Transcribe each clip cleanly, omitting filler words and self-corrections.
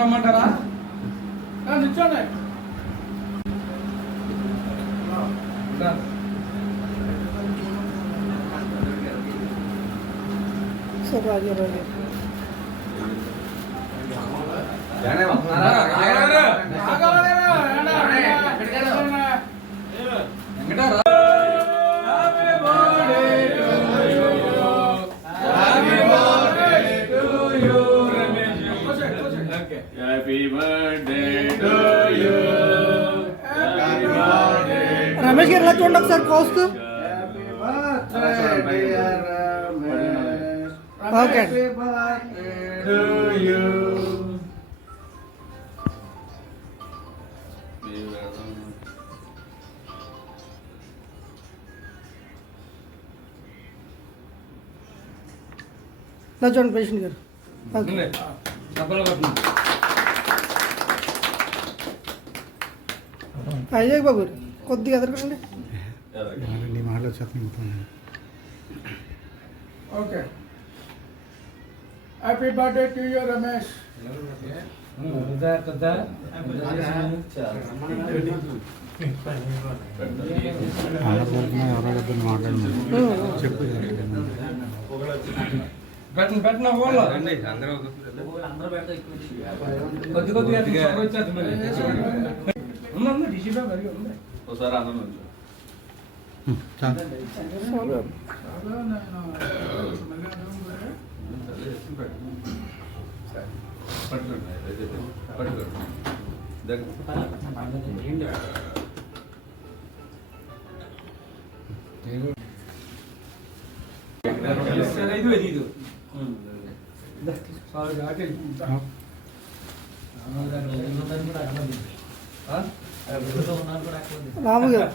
రమ్మంటారా? నిల్చోండి. రమేష్ గారు ఎలా చూడండి ఒకసారి కోస్తూ. ఓకే చూడండి పేషెంట్ గారు. అయ్యాక బాబు కొద్దిగా ఎదుర్కొండి. Okay. Happy birthday to you Ramesh. పెట్టిన ఒకసారి అందరం రాము గారు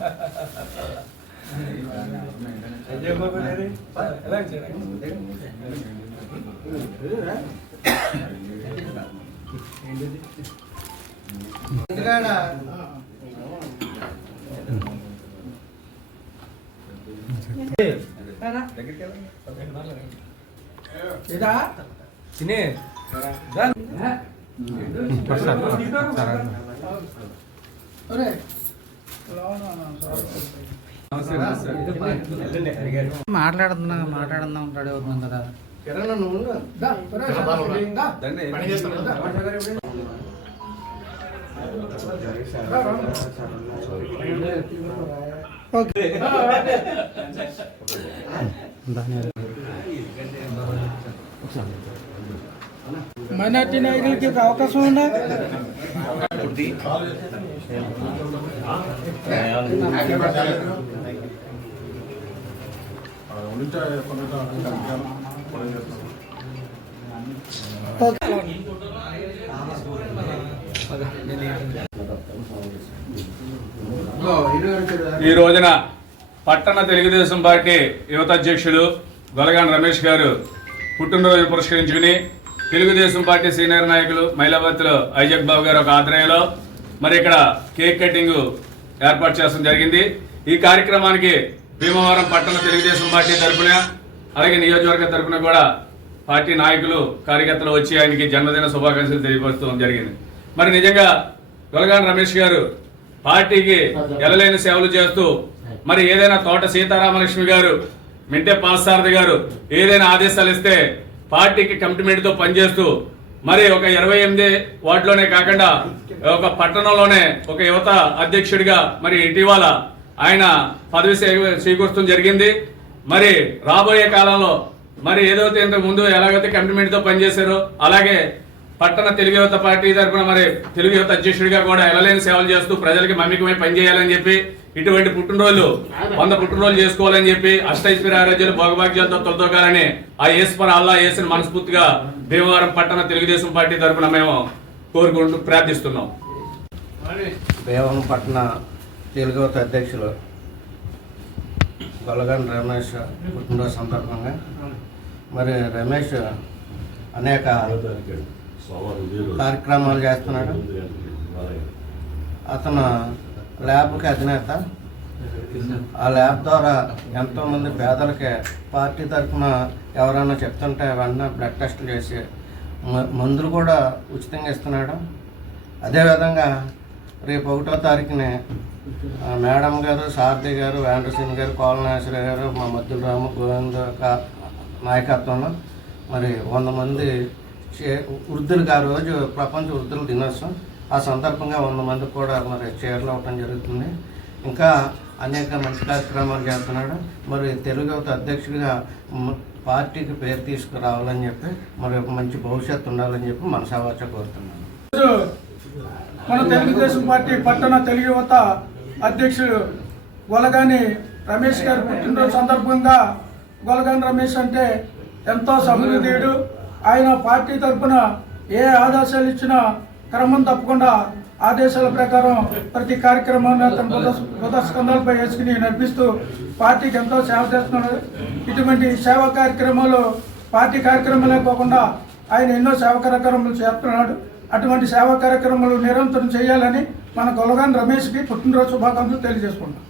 మాట్లాడుతున్నాం రెడీ అవుతున్నాం కదా. మైనార్టీ నాయకులకి అవకాశం ఉందా? ఈ రోజున పట్టణ తెలుగుదేశం పార్టీ యువత అధ్యక్షుడు గొలగాని రమేష్ గారు పుట్టినరోజు పురస్కరించుకుని తెలుగుదేశం పార్టీ సీనియర్ నాయకులు మైలాబత్తిలో ఐజక్ బాబు గారు ఒక ఆధ్వర్యంలో మరి ఇక్కడ కేక్ కటింగ్ ఏర్పాటు చేయడం జరిగింది. ఈ కార్యక్రమానికి భీమవరం పట్టణ తెలుగుదేశం పార్టీ తరఫున అలాగే నియోజకవర్గ తరఫున కూడా పార్టీ నాయకులు కార్యకర్తలు వచ్చి ఆయనకి జన్మదిన శుభాకాంక్షలు తెలియపరుస్తూ జరిగింది. మరి నిజంగా గొలగాని రమేష్ గారు పార్టీకి ఎలలేని సేవలు చేస్తూ మరి ఏదైనా తోట సీతారామలక్ష్మి గారు, మింటే పాసారథి గారు ఏదైనా ఆదేశాలు ఇస్తే పార్టీకి కమిట్మెంట్ తో పనిచేస్తూ మరి ఒక 28 వార్డులోనే కాకుండా ఒక పట్టణంలోనే ఒక యువత అధ్యక్షుడిగా మరి ఇటీవల ఆయన పదవి స్వీకరించడం జరిగింది. మరి రాబోయే కాలంలో మరి ఏదైతే ఇంతకు ముందు ఎలాగైతే కమిట్మెంట్ తో పనిచేశారో అలాగే పట్టణ తెలుగు యువత పార్టీ తరఫున మరి తెలుగు యువత అధ్యక్షుడిగా కూడా ఎలలేని సేవలు చేస్తూ ప్రజలకి మమ్మికమై పనిచేయాలని చెప్పి ఇటువంటి పుట్టినరోజు 100 పుట్టినరోజులు చేసుకోవాలని చెప్పి అష్టైశ్వర్య ఆరోగ్యాలు భోగభాగ్యాలతో తొలతోగాలని ఆ యేసుపర అల్లా యేసుని మనస్ఫూర్తిగా భీమవరం పట్టణ తెలుగుదేశం పార్టీ తరఫున మేము కోరుకుంటూ ప్రార్థిస్తున్నాం. భీమవరం పట్టణ తెలుగు యువత అధ్యక్షులు గొలగాని రమేష్ పుట్టినరోజు సందర్భంగా మరి రమేష్ అనేక కార్యక్రమాలు చేస్తున్నాడు. అతను ల్యాబ్కి అధినేత. ఆ ల్యాబ్ ద్వారా ఎంతోమంది పేదలకి పార్టీ తరఫున ఎవరైనా చెప్తుంటే వెంటనే బ్లడ్ టెస్టులు చేసి మందులు కూడా ఉచితంగా ఇస్తున్నాడు. అదేవిధంగా రేపు 1వ తారీఖున మేడం గారు, సారథి గారు, వేండ్రసింగ్ గారు, కోలనాశ్వర గారు, మా మద్దుల రాము, గోవింద నాయకత్వంలో మరి 100 మంది వృద్ధులకు ఆ రోజు ప్రపంచ వృద్ధుల దినోత్సవం. ఆ సందర్భంగా 100 మందికి కూడా మరి చీరలు ఇవ్వటం జరుగుతుంది. ఇంకా అనేక మంచి కార్యక్రమాలు చేస్తున్నాడు. మరి తెలుగు యువత అధ్యక్షుడిగా పార్టీకి పేరు తీసుకురావాలని చెప్పి మరి ఒక మంచి భవిష్యత్తు ఉండాలని చెప్పి మనసావాచ కోరుతున్నాను. ఈరోజు మన తెలుగుదేశం పార్టీ పట్టణ తెలుగు యువత అధ్యక్షుడు గొలగాని రమేష్ గారి పుట్టినరోజు సందర్భంగా, గొలగాని రమేష్ అంటే ఎంతో సహృదయుడు. ఆయన పార్టీ తరఫున ఏ ఆదేశాలు ఇచ్చినా క్రమం తప్పకుండా ఆదేశాల ప్రకారం ప్రతి కార్యక్రమాన్ని అతను బుధస్కంధాలపై వేసుకుని నడిపిస్తూ పార్టీకి ఎంతో సేవ చేస్తున్నాడు. ఇటువంటి సేవా కార్యక్రమాలు పార్టీ కార్యక్రమాలే కాకుండా ఆయన ఎన్నో సేవా కార్యక్రమాలు చేస్తున్నాడు. అటువంటి సేవా కార్యక్రమాలు నిరంతరం చేయాలని మన గొలగాని రమేష్కి పుట్టినరోజు శుభాకాంక్షలు తెలియజేసుకుంటాం.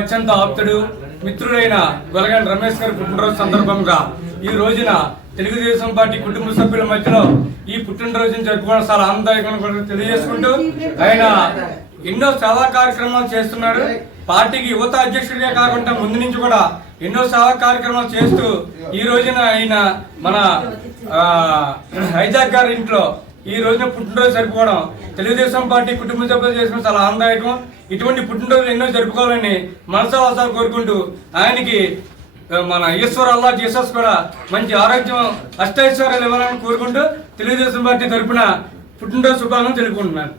అత్యంత ఆప్తుడు, మిత్రుడైన గొలగాని రమేష్ గారి పుట్టినరోజు సందర్భంగా ఈ రోజున తెలుగుదేశం పార్టీ కుటుంబ సభ్యుల మధ్యలో ఈ పుట్టినరోజును జరుపుకోవడం చాలా ఆనందదాయకంగా తెలియజేసుకుంటూ ఆయన ఎన్నో సేవా కార్యక్రమాలు చేస్తున్నాడు. పార్టీకి యువత అధ్యక్షుడిగా కాకుండా ముందు నుంచి కూడా ఎన్నో సేవా కార్యక్రమాలు చేస్తూ ఈ రోజున ఆయన మన ఐజాక్ గారి ఇంట్లో ఈ రోజున పుట్టినరోజు జరుపుకోవడం తెలుగుదేశం పార్టీ కుటుంబ సభ్యులు చేసిన చాలా ఆనందదాయకం. ఇటువంటి పుట్టినరోజులు ఎన్నో జరుపుకోవాలని మనసావాసా కోరుకుంటూ ఆయనకి మన ఈశ్వర్ అల్లా జీసస్ కూడా మంచి ఆరోగ్యం, అష్టైశ్వర్యాలు ఇవ్వాలని కోరుకుంటూ తెలుగుదేశం పార్టీ తరఫున పుట్టినరోజు శుభాకాంక్షలు తెలుపుకుంటున్నాను.